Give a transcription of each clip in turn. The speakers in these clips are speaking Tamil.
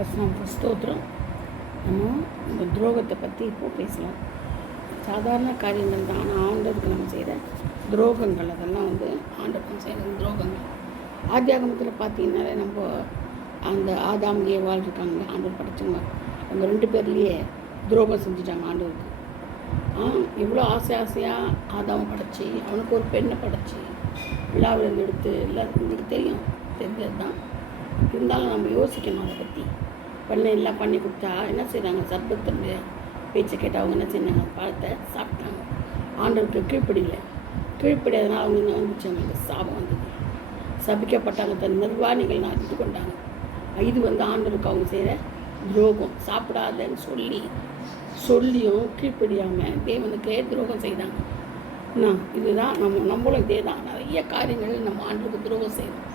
வசனம் ஸ்தோத்திரம். நம்ம இந்த துரோகத்தை பற்றி இப்போது பேசலாம். சாதாரண காரியங்கள் தான், ஆனால் ஆண்டவருக்கு நம்ம செய்கிற துரோகங்கள், அதெல்லாம் ஆண்டவருக்கு செய்கிற துரோகங்கள். ஆதியாகமத்தில் பார்த்தீங்கன்னாலே நம்ம அந்த ஆதாம் ஏவாள் இருக்காங்களே, ஆண்டவர் படைச்சவங்க, அவங்க 2 பேர்லேயே துரோகம் செஞ்சுட்டாங்க ஆண்டவருக்கு. இவ்வளோ ஆசையாக ஆதாமை படைச்சி, அவனுக்கு ஒரு பெண்ணை படைச்சி விழாவிலேருந்து எடுத்து எல்லாருக்கும் உங்களுக்கு தெரிஞ்சது தான். இருந்தாலும் நம்ம யோசிக்கணும் அதை பற்றி. பெண்ணை எல்லாம் பண்ணி கொடுத்தா என்ன செய்கிறாங்க? சர்பத்தினுடைய பேச்சை கேட்டால் அவங்க என்ன செஞ்சாங்க? பழத்தை சாப்பிட்டாங்க. ஆண்டவருக்கு கீழ்ப்படியாதனால அவங்க என்ன வந்துச்சு? அவங்களுக்கு சாபம் வந்தது. சபிக்கப்பட்டாங்க. தன் நிர்வாணிகள் நான் இது கொண்டாங்க. இது ஆண்டவருக்கு அவங்க செய்கிற துரோகம். சாப்பிடாதன்னு சொல்லியும் கீழ்ப்படியாமல் தேவனுக்கே துரோகம் செய்தாங்க. இதுதான் நம்மளும் இதே தான். நிறைய காரியங்கள் நம்ம ஆண்டவருக்கு துரோகம் செய்கிறோம்.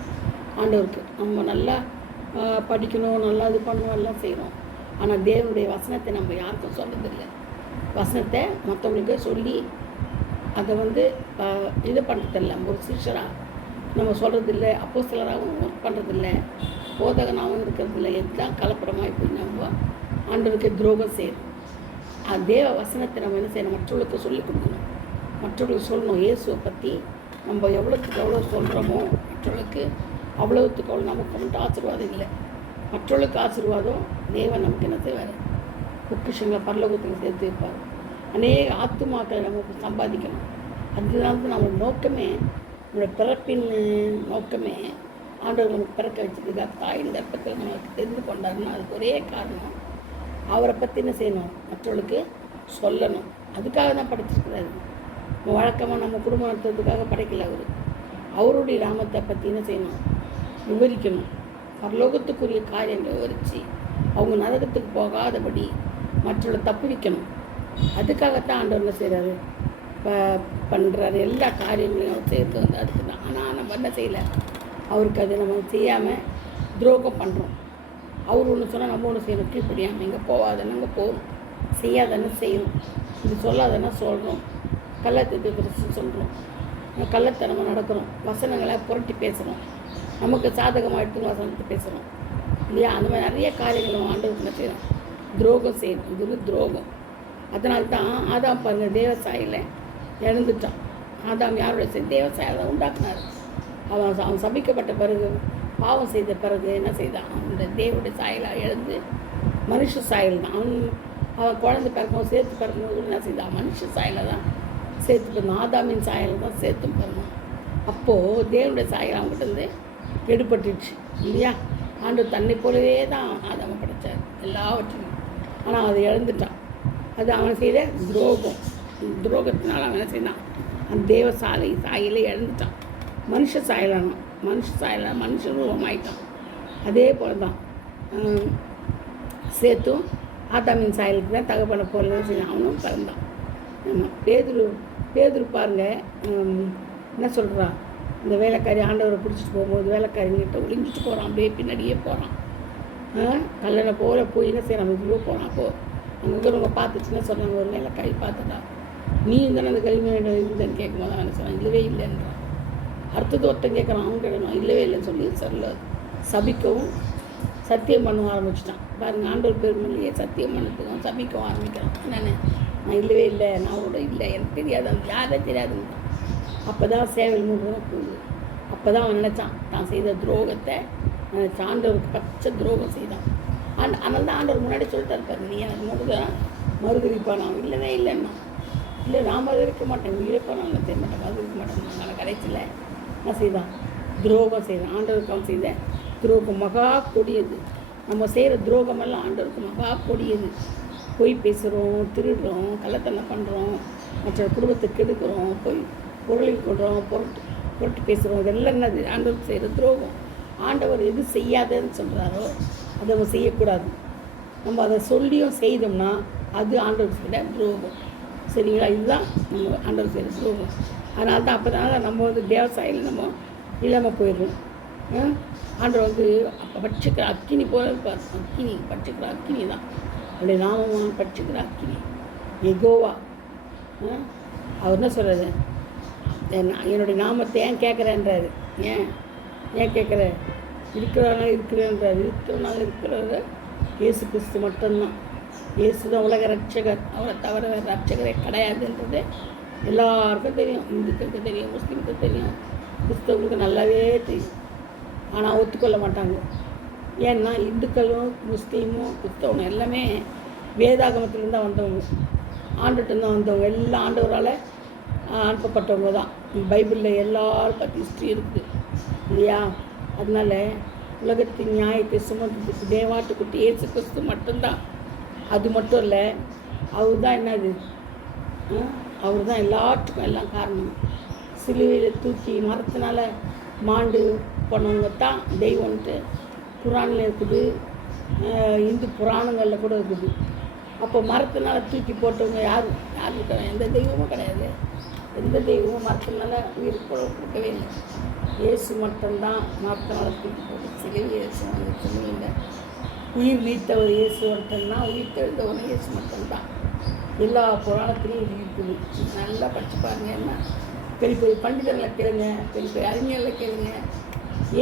ஆண்டவருக்கு நம்ம நல்லா படிக்கணும், நல்லா இது பண்ணணும், எல்லாம் செய்கிறோம். ஆனால் தேவனுடைய வசனத்தை நம்ம யாருக்கும் சொல்கிறதில்லை. வசனத்தை மற்றவங்களுக்கு சொல்லி அதை இது பண்ணுறதில்ல. ஒரு சிஷராக நம்ம சொல்கிறதில்லை, அப்போஸ்தலராகவும் ஒர்க் பண்ணுறதில்லை, போதகனாகவும் இருக்கிறதில்ல. எல்லாம் கலப்படமாக போய் நம்ம ஆண்டவருக்கு துரோகம் செய்யணும். தேவ வசனத்தை நம்ம என்ன செய்யணும்? மற்றவர்களுக்கு சொல்லிக் கொடுக்கணும். மற்றவர்களுக்கு சொல்லணும். இயேசுவை பற்றி நம்ம எவ்வளோத்துக்கு எவ்வளோ சொல்கிறோமோ மற்றவர்களுக்கு அவ்வளோத்துக்கு அவ்வளோ நமக்கு ஆசீர்வாதம் இல்லை. மற்றவர்களுக்கு ஆசீர்வாதம் தேவன் நமக்கு என்ன செய்வார்? பொக்கிஷங்களை பரலோகத்தில் சேர்த்து வைப்பார். அநேக ஆத்துமாக்களை நமக்கு சம்பாதிக்கணும். அதுதான் நம்ம நோக்கமே. நம்மளோட பிறப்பின் நோக்கமே ஆண்டவர் நமக்கு பிறக்க வச்சதுக்காக தாயின் கர்ப்பத்தில் நமக்கு தெரிந்து கொண்டாருன்னா அதுக்கு ஒரே காரணம், அவரை பற்றி என்ன செய்யணும்? மற்றவர்களுக்கு சொல்லணும். அதுக்காக தான் படைச்சிருக்கிறாரு. வழக்கமாக நம்ம குடும்பம் நடத்துறதுக்காக படைக்கல. அவருடைய நாமத்தை பற்றி என்ன செய்யணும்? விவரிக்கணும். பரலோகத்துக்குரிய காரியங்களை விவரித்து அவங்க நரகத்துக்கு போகாதபடி மற்றவர்களை தப்புவிக்கணும். அதுக்காகத்தான் ஆண்டவர் என்ன செய்கிறாரு? பண்ணுறாரு. எல்லா காரியங்களையும் அவர் சேர்த்து அதுக்கு தான். ஆனால் நம்ம என்ன செய்யலை? அவருக்கு அதை நம்ம செய்யாமல் துரோகம் பண்ணுறோம். அவர் ஒன்று சொன்னால் நம்ம ஒன்று செய்யணும். கீழ்ப்படியாமல் இங்கே போகாதன்னு அங்கே போகணும், செய்யாதன்னு செய்யணும், இது சொல்லாதன்னா சொல்கிறோம், கள்ளத்தை சொல்கிறோம், கள்ளத்தனமாக நடக்கிறோம், வசனங்களை புரட்டி பேசுகிறோம், நமக்கு சாதகமாக எடுத்து வசனத்தை பேசுகிறோம் இல்லையா? அந்த மாதிரி நிறைய காரியங்களும் ஆண்டவருக்கு என்ன செய்யணும்? துரோகம் செய்யணும். இது துரோகம். அதனால்தான் ஆதாம் பாருங்கள், தேவசாயில் இழந்துட்டான். ஆதாம் யாருடைய தேவசாயில் தான் உண்டாக்குனார். அவன் சபிக்கப்பட்ட பிறகு, பாவம் செய்த பிறகு என்ன செய்தான்? அவனுடைய தேவனுடைய சாயலாக எழுந்து மனுஷ சாயல் தான். அவன் குழந்தை பிறக்கும் சேர்த்து பிறக்கும்போது என்ன செய்தான்? மனுஷ சாயலை தான் சேர்த்து பிறந்தான். ஆதாமின் சாயலை தான் சேர்த்து பிறந்தான். அப்போது தேவனுடைய சாயல் அவங்ககிட்ட எடுபட்டுச்சு இல்லையா? ஆண்டவர் தன்னை போலவே தான் ஆதாமை படைத்தார் எல்லாவற்றையும். ஆனால் அதை இழந்துட்டான். அது அவன் செய்த துரோகத்தினால் அவன் என்ன செய்தான்? அந்த தேவ சாயலை இழந்துட்டான். மனுஷ சாயலான மனுஷ ரூபமாயிட்டான். அதே போல் தான் சேத்தும் ஆதாமின் சாயலுக்கு தான் தகப்பனை போல செய்ய அவனும் பிறந்தான். பேதுரு பாருங்கள் என்ன சொல்கிறான்? இந்த வேலைக்காரி ஆண்டவரை பிடிச்சிட்டு போகும்போது வேலைக்காரிங்கிட்ட ஒளிஞ்சிட்டு போகிறான். அப்படியே பின்னாடியே போகிறான். கல்லணை போல போய் என்ன செய்யறான்? இதுவோ போகிறான். அப்போது அங்கே இருக்கிறவங்க பார்த்துச்சுன்னா சொன்னாங்க, ஒரு வேலைக்காரி பார்த்துட்டா, நீ தானே அந்த களிமண் இருந்தேன்னு கேட்கும்போது அவன் என்ன சொன்னான்? இல்லவே இல்லைன்றான். அடுத்தது ஒருத்தன் கேட்குறான், அவன் கேட்கணும், இல்லவே இல்லைன்னு சொல்லி சொல்ல சபிக்கவும் சத்தியம் பண்ண ஆரம்பிச்சிட்டான். பாருங்கள், ஆண்டவர் பெருமையிலேயே சத்தியம் பண்ணதுக்கும் சபிக்கவும் ஆரம்பிக்கிறான். நான் இல்லவே இல்லை, நான் அவரோட இல்லை, எனக்கு தெரியாது, அவன் யாரே தெரியாதுன்னு. அப்போ தான் சேவல் மூடுறதும் போகுது. அப்போ தான் அவன் நினச்சான் தான் செய்த துரோகத்தை நினச்சான். ஆண்டவருக்கு பச்சை துரோகம் செய்தான். அதனால தான் ஆண்டவர் முன்னாடி சொல்லிட்டு இருப்பார், நீ எனக்கு மூடுதான் மறுதளிப்பான். நான் இல்லவே இல்லைன்னா, இல்லை நான் மறுதளிக்க மாட்டேன், உயிரை போனாலும் நான் செய்ய மாட்டேன், மறுதளிக்க மாட்டேன். அதனால் கடைசியில் என்ன செய்தான்? துரோகம் செய்தான். ஆண்டவருக்கு அவன் செய்த துரோகம் மகா கொடியது. நம்ம செய்கிற துரோகமெல்லாம் ஆண்டவருக்கு மகா கொடியது. பொய் பேசுகிறோம், திருடுறோம், கள்ளத்தனம் பண்ணுறோம், மற்ற குடும்பத்தை கெடுக்கிறோம், பொருளில் கொள்கிறோம், பொருட்டு பேசுகிறோம். இதெல்லாம் என்னது? ஆண்டவருக்கு செய்கிற துரோகம். ஆண்டவர் எது செய்யாதன்னு சொல்கிறாரோ அதை நம்ம செய்யக்கூடாது. நம்ம அதை சொல்லியும் செய்தோம்னா அது ஆண்டவர் செய்கிற துரோகம். சரிங்களா? இதுதான் நம்ம ஆண்டவர் செய்கிற துரோகம். அதனால தான் அப்போதாங்க நம்ம தேவசாயில் நம்ம இல்லாமல் போயிடுறோம். ஆண்டவர் அப்போ பட்சிக்கிற அக்கினி போல இருப்பார். பட்சிக்கிற அக்கினி தான் அப்படி நாமமாக பட்சிக்கிற அக்கினி எகோவா. அவர் என்ன சொல்கிறது? என்னுடைய நாமத்தை ஏன் கேட்குறேன்றாரு. ஏன் கேட்குற? இருக்கிறவனால இருக்கிறார், இருக்கிறவனால இருக்கிறவர இயேசு கிறிஸ்து மட்டும்தான். இயேசு தான் உலக ரட்சகர், அவரை தவிர வேறு ரட்சகரே கிடையாதுன்றது எல்லாருக்கும் தெரியும். இந்துக்களுக்கு தெரியும், முஸ்லீமுக்கு தெரியும், கிறிஸ்தவங்களுக்கு நல்லாவே தெரியும். ஆனால் ஒத்துக்கொள்ள மாட்டாங்க. ஏன்னா இந்துக்களும் முஸ்லீமும் கிறிஸ்தவனும் எல்லாமே வேதாகமத்திலேருந்து தான் வந்தவங்க, ஆண்டுகிட்டேருந்து வந்தவங்க, எல்லா ஆண்டவரால் அனுப்பப்பட்டவங்க தான். பைபிளில் எல்லாரும் பற்றி ஹிஸ்ட்ரி இருக்குது இல்லையா? அதனால் உலகத்தின் நியாயத்தை சுமந்ததுக்கு தேவாட்டுக்குட்டி இயேசு கிறிஸ்து மட்டும்தான். அது மட்டும் இல்லை, அவர் தான் என்னது, அவர் தான் எல்லாத்துக்கும் எல்லாம் காரணம். சிலுவையில் தூக்கி மரத்தினால மாண்டு போனவங்க தான் தெய்வம்ன்ட்டு குரானில் இருக்குது, இந்து புராணங்களில் கூட இருக்குது. அப்போ மரத்தினால தூக்கி போட்டவங்க யாரும் கிடையாது, எந்த தெய்வமும் கிடையாது. எந்த தெய்வமும் மரத்தினால உயிர் கொடுக்கவே இல்லை. இயேசு மட்டும்தான் மரத்தினால தூக்கி போட்டு சிலுவை இயேசு அந்த சிலுவையில் உயிர் நீத்தவர் இயேசு மட்டும்தான், உயிர் தெழுந்தவன் இயேசு மட்டும்தான். எல்லா புராணத்திலையும் இது இருக்குது. நல்லா படித்து பாருங்க. என்ன பெரிய பெரிய பண்டிதர்களை கேளுங்க, பெரிய பெரிய அறிஞர்களை கேளுங்க.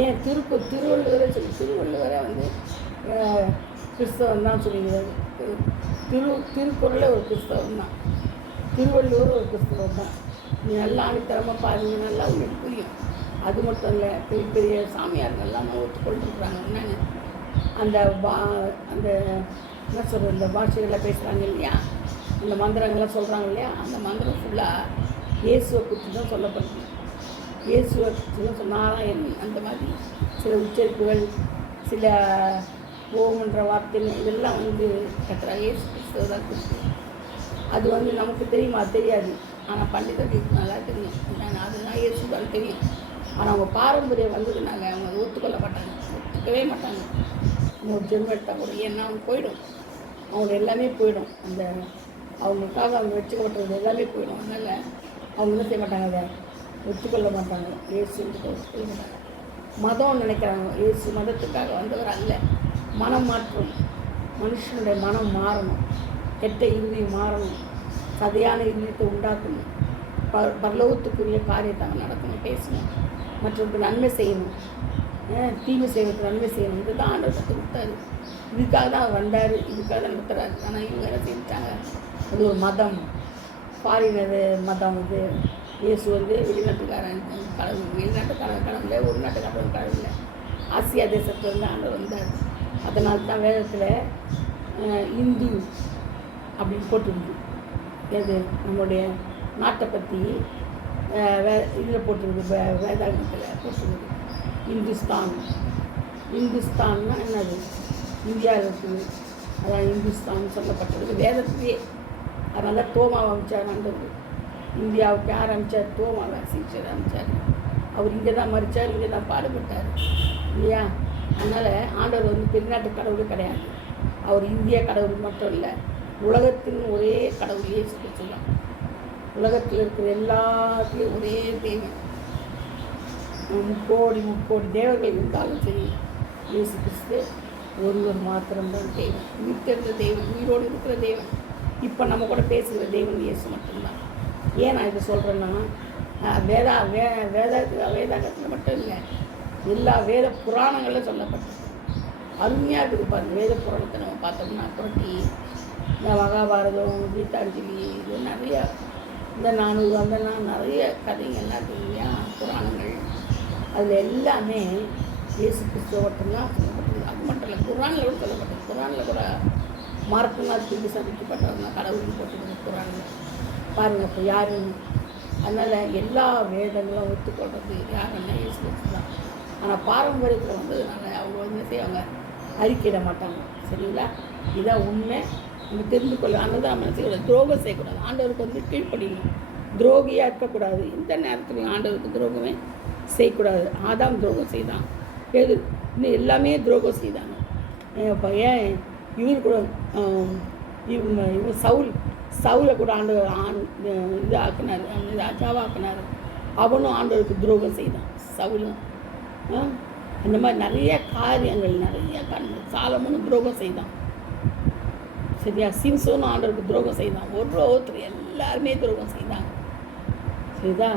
ஏன் திருவள்ளுவரை திருவள்ளுவரை வந்து கிறிஸ்தவன் தான் சொல்லிடுவார். திருக்குறளே ஒரு கிறிஸ்தவன் தான், திருவள்ளுவர் ஒரு கிறிஸ்தவன் தான். நீ நல்லா அனுத்தரமாக பாருங்க, நல்லா உங்களுக்கு புரியும். அது மட்டும் இல்லை, பெரிய பெரிய சாமியார்கள்லாம் ஒத்துக்கொள்ளுறாங்க. என்னென்னு அந்த அந்த என்ன சொல்கிறது, இந்த பாஷைகளை பேசுகிறாங்க இல்லையா, அந்த மந்திரங்கள்லாம் சொல்கிறாங்க இல்லையா, அந்த மந்திரம் ஃபுல்லாக இயேசுவை குறித்து தான் சொல்லப்படுது. இயேசுவை குறித்து தான் நாராயண் அந்த மாதிரி சில உச்சரிப்புகள், சில ஓம்ன்ற வார்த்தைகள் இதெல்லாம் வந்து கட்டுறாங்க. இயேசு கிறிஸ்துவ தான் கொடுத்து. அது வந்து நமக்கு தெரியுமா? தெரியாது. ஆனால் பண்டிதர்களுக்கு நல்லா தெரியும். அதுதான் இயேசு தான் தெரியும். ஆனால் அவங்க பாரம்பரியம் வந்ததுனால அவங்க ஒத்துக்கொள்ள மாட்டாங்க, ஒத்துக்கவே மாட்டாங்க. ஒரு ஜென்மம் எடுத்தால் கூட, ஏன்னா அவங்க போயிடும், அவங்க எல்லாமே போயிடும். அந்த அவங்களுக்காக அவங்க வச்சுக்கப்பட்டது எல்லாமே போயிடும். அதனால் அவங்க என்ன செய்ய மாட்டாங்க, அதை ஒத்துக்கொள்ள மாட்டாங்க. இயேசு ஒத்துக்கொள்ள மாட்டாங்க. மதம் நினைக்கிறாங்க. இயேசு மதத்துக்காக வந்தவர் அல்ல. மனம் மாற்றம், மனுஷனுடைய மனம் மாறணும், கெட்ட இறுதி மாறணும், சதையான இறுதியத்தை உண்டாக்கணும், பரலோகத்துக்குரிய காரியத்தை அவங்க நடக்கணும், பேசணும், மற்றவருக்கு நன்மை செய்யணும், தீமை செய்வதற்கு நன்மை செய்யணும். இதுதான் ஆண்டவர் கற்று கொடுத்தாரு. இதுக்காக தான் வந்தார், இதுக்காக தான் நடத்துகிறாரு. ஆனால் இவங்க என்ன செஞ்சுட்டாங்க, அது ஒரு மதம், ஃபாரினர் மதம். இது இயேசு வந்து வெளிநாட்டுக்காரன் கடவுள், வெளிநாட்டுக்காரன் கடவுளை, ஒரு நாட்டுக்காரன் கடவுளை, ஆசியா தேசத்துலேருந்து ஆண்டவர் வந்தார். அதனால தான் வேதத்தில் இந்து அப்படின்னு போட்டுருது. எது நம்முடைய நாட்டை பற்றி இதில் போட்டுருது, வேதாகமத்தில் போட்டுருது. இந்துஸ்தான்னா என்னது, இந்தியாவில் இருக்குது. அதான் இந்துஸ்தான் சொல்லப்பட்டிருக்கு வேதத்திலே. அதனால தான் தோமாவை அமைச்சார் ஆண்டவர். இந்தியாவுக்கு யார் அமைச்சார்? தோமாவை சீச்சர் அமைச்சார். அவர் இங்கே தான் மறித்தார், இங்கே தான் பாடுபட்டார் இல்லையா? அதனால் ஆண்டவர் வந்து பெருநாட்டு கடவுள் கிடையாது. அவர் இந்திய கடவுள் மட்டும் இல்லை, உலகத்தின் ஒரே கடவுள் இயேசு கிறிஸ்து தான். உலகத்தில் இருக்கிற எல்லாத்துலேயும் ஒரே தெய்வம். முக்கோடி தேவர்கள் இருந்தாலும் சரி, இயேசு கிறிஸ்து ஒருவர் மாத்திரம்தான் தெய்வம், உயிர்த்தெழுந்த தெய்வம், உயிரோடு இருக்கிற தெய்வம். இப்போ நம்ம கூட பேசுகிற தெய்வம் இயேசு மட்டும்தான். ஏன் நான் இதை சொல்கிறேன்னா, வேதாகத்தில் மட்டும் இல்லை, எல்லா வேத புராணங்களில் சொல்லப்பட்டது. அருமையாக இருக்குது பாருங்கள். வேத புராணத்தை நம்ம பார்த்தோம்னா புரட்டி, இந்த மகாபாரதம், கீதாஞ்சலி, இது நிறைய, இந்த 400 அந்த நிறைய கதைங்கள்லாம் இருக்குது இல்லையா, புராணங்கள். அதில் எல்லாமே இயேசு கிறிஸ்துவ மட்டும்தான் சொல்லப்பட்டது. அது மட்டும் இல்லை, குரானில் கூட சொல்லப்பட்டது. குரானில் கூட மரத்தினால் தூக்கி சந்திக்கப்பட்டவங்க கடவுள்னு போட்டுருக்குது குரானில் பாருங்கள். இப்போ யாருன்னு. அதனால் எல்லா வேதங்களும் ஒத்துக்கொள்வது யாருன்னா இயேசு கிறிஸ்து தான். ஆனால் பாரம்பரியத்தில் வந்ததுனால அவங்க வந்து செய்வாங்க, அறிக்கையிட மாட்டாங்க. சரிங்களா? இதான் உண்மை. நம்ம தெரிந்து கொள்ள. அதனால தான் நம்ம செய்யக்கூடாது, துரோகம் செய்யக்கூடாது. ஆண்டவருக்கு வந்து கீழ்ப்படியணும், துரோகியாக இருக்கக்கூடாது. இந்த நேரத்துலையும் ஆண்டவருக்கு துரோகமே செய்யக்கூடாது. ஆதாம் துரோகம் செய்தான், இன்னும் எல்லாமே துரோகம் செய்தாங்க. இப்போ ஏன் இவர் கூட இவன் சவுலை கூட ஆண்டவர் இது ஆக்கினார், ராஜாவாக்கினார். அவனும் ஆண்டவருக்கு துரோகம் செய்தான், சவுலும். இந்த மாதிரி நிறைய காரியங்கள், சாலமோனும் துரோகம் செய்தான். சரியா? சிம்சோனும் ஆண்டவருக்கு துரோகம் செய்தான். ஒருத்தர் எல்லாருமே துரோகம் செய்தாங்க. சரிதா?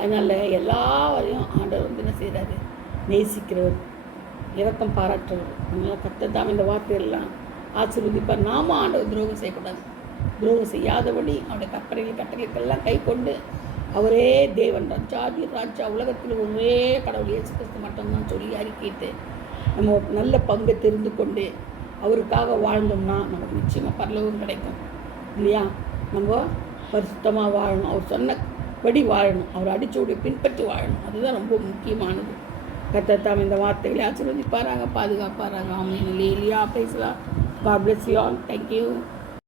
அதனால் எல்லாரையும் ஆண்டவர் வந்து என்ன செய்கிறாரு, நேசிக்கிறவர். இரக்கம் பாராட்டுறது. அதனால் கர்த்தர் தாம் இந்த வார்த்தையெல்லாம் ஆசீர்வதிப்பார். நாம ஆண்டவர் துரோகம் செய்யக்கூடாது. துரோகம் செய்யாதபடி அவருடைய கற்பனைகள் கட்டளைக்கெல்லாம் கை கொண்டு அவரே தேவன் ராஜாதி ராஜா உலகத்தில் ஒரே கடவுள் இயேசு கிறிஸ்து மட்டும்தான் சொல்லி அறிக்கிட்டு நம்ம ஒரு நல்ல பங்கை தெரிந்து கொண்டு அவருக்காக வாழ்ந்தோம்னா நமக்கு நிச்சயமாக பரலோகம் கிடைக்கும் இல்லையா? நம்ம பரிசுத்தமாக வாழணும், அவர் சொன்னபடி வாழணும், அவர் அடிச்சோடி பின்பற்றி வாழணும். அதுதான் ரொம்ப முக்கியமானது. கர்த்தர் தாம் இந்த வார்த்தைகளை ஆசீர்வதிப்பாராங்க, பாதுகாப்பாராங்க. ஆமென். அல்லேலூயா. Praise the lord. God bless you all. Thank you.